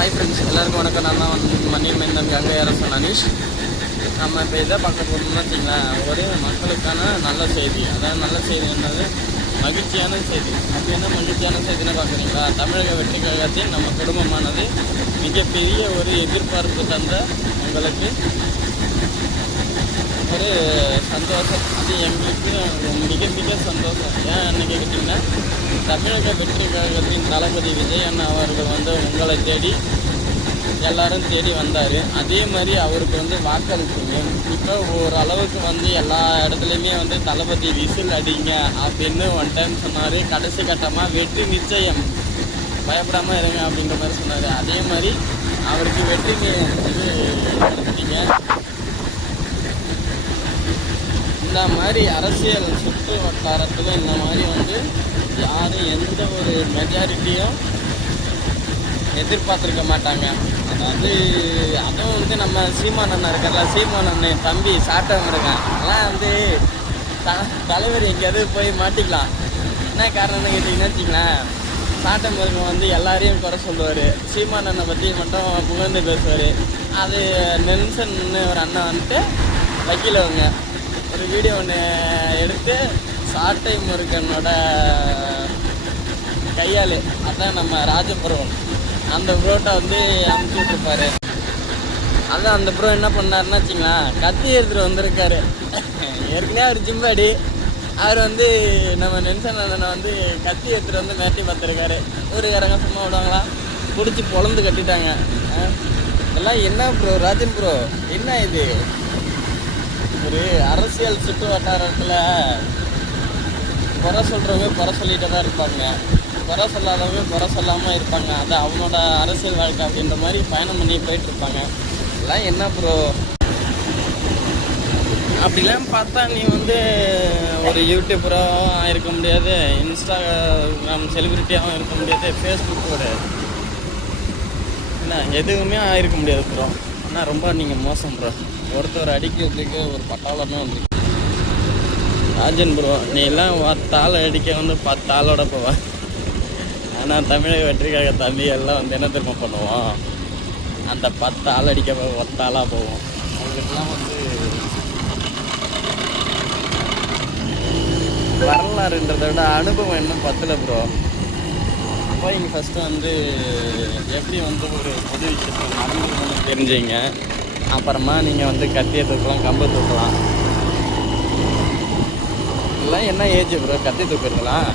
Hi friends, எல்லாருக்கும் வணக்கம். நான் தான் மண்ணின் தம்பி அங்கே அரசன் அனீஷ். நம்ம இப்போ இதை பார்க்க போகணும்னு வச்சிங்களேன், ஒரு மக்களுக்கான நல்ல செய்தி. அதாவது நல்ல செய்தி என்னது, மகிழ்ச்சியான செய்தி. அப்படி என்ன மகிழ்ச்சியான செய்தின்னு பார்க்குறீங்களா? தமிழக வெற்றி கழகத்தின் நம்ம குடும்பமானது மிகப்பெரிய ஒரு எதிர்பார்ப்பு தந்த உங்களுக்கு ஒரு சந்தோஷம். அது எங்களுக்கு மிக மிக சந்தோஷம். ஏன் அன்றைக்கி கேட்டிங்கன்னா, தமிழக வெற்றி கழகத்தின் தளபதி விஜய் அண்ணா அவர்கள் உங்களை தேடி எல்லாரும் தேடி வந்தார். அதே மாதிரி அவருக்கு வாக்களிச்சிங்க. இப்போ ஓரளவுக்கு எல்லா இடத்துலையுமே தளபதி விசில் அடிங்க அப்படின்னு ஒன் டைம் சொன்னார். கடைசி கட்டமாக வெற்றி நிச்சயம், பயப்படாமல் இருங்க அப்படிங்கிற மாதிரி சொன்னார். அதே மாதிரி அவருக்கு வெற்றி கொடுத்தீங்க. இந்த மாதிரி அரசியல் சுற்று வட்டாரத்தில் இந்த மாதிரி யாரும் எந்த ஒரு மெஜாரிட்டியும் எதிர்பார்த்துருக்க மாட்டாங்க. அதாவது அதுவும் நம்ம சீமான் அண்ணன் இருக்கார்ல, சீமான் அண்ணன் தம்பி சாட்டம் இருக்கான். அதெல்லாம் தலைவர் எங்கேயாவது போய் மாட்டிக்கலாம். என்ன காரணம்னு கேட்டிங்கன்னா வச்சிங்களேன், சாட்டம் இருக்க எல்லாரையும் குறை சொல்லுவார். சீமான் அண்ணனை பற்றி மட்டும் புகழ்ந்து பேசுவார். அது நெல்சன்னு ஒரு அண்ணன் வக்கீலவங்க ஒரு வீடியோ ஒன்று எடுத்து சாட்டை முருகனோட கையாள், அதான் நம்ம ராஜபுரம், அந்த ப்ரோட்டை அனுப்பிச்சுட்ருப்பாரு. அதான் அந்த ப்ரோ என்ன பண்ணாருன்னு வச்சிங்களேன், கத்தி எடுத்துகிட்டு வந்திருக்காரு. ஏற்கனவே அவர் ஜிம்பாடி, அவர் நம்ம நெல்சன் அண்ணனை கத்தி எடுத்துகிட்டு மிரட்டி பார்த்துருக்காரு. ஊருக்காரங்க சும்மா விடுவாங்களா, பிடிச்சி பொழந்து கட்டிட்டாங்க. இதெல்லாம் என்ன ப்ரோ, ராஜன் ப்ரோ, என்ன இது? ஒரு அரசியல் சுற்று வட்டாரத்தில் குறை சொல்கிறவங்க குறை சொல்லிகிட்டே தான் இருப்பாங்க, குறை சொல்லாதவங்க குறை சொல்லாமல் இருப்பாங்க. அது அவனோட அரசியல் வாழ்க்கை அப்படின்ற மாதிரி பயணம் பண்ணி போயிட்டுருப்பாங்க. இதெல்லாம் என்ன ப்ரோ? அப்படிலாம் பார்த்தா நீ ஒரு யூடியூபராகவும் ஆகிருக்க முடியாது, இன்ஸ்டாகிராம் செலிப்ரிட்டியாகவும் இருக்க முடியாது, ஃபேஸ்புக்கோட என்ன எதுவுமே ஆகிருக்க முடியாது ப்ரோ. ஆனால் ரொம்ப நீங்கள் மோசம் ப்ரோ. ஒருத்தர் அடிக்கிறதுக்கு ஒரு பட்டாளமே ராஜன் ப்ரோ, நீ எல்லாம் 10 ஆள் அடிக்க 10 ஆளோட போவேன். ஆனால் தமிழக வெற்றிக்காக தம்பி எல்லாம் என்ன திரும்ப பண்ணுவோம், அந்த 10 ஆள் அடிக்க 10 ஆளாக போவோம். அவங்களுக்குலாம் வரலாறுன்றதை விட அனுபவம் இன்னும் 10ல் ப்ரோ. அப்போ இங்கே ஃபஸ்ட்டு எப்படி ஒரு பொது விஷயத்தை நடந்து தெரிஞ்சுங்க. அப்புறமா நீங்கள் கத்தியை தூக்கலாம், கம்பை தூக்கலாம். இதெல்லாம் என்ன ஏஜ் ப்ரோ கத்தி தூக்குறதுலாம்?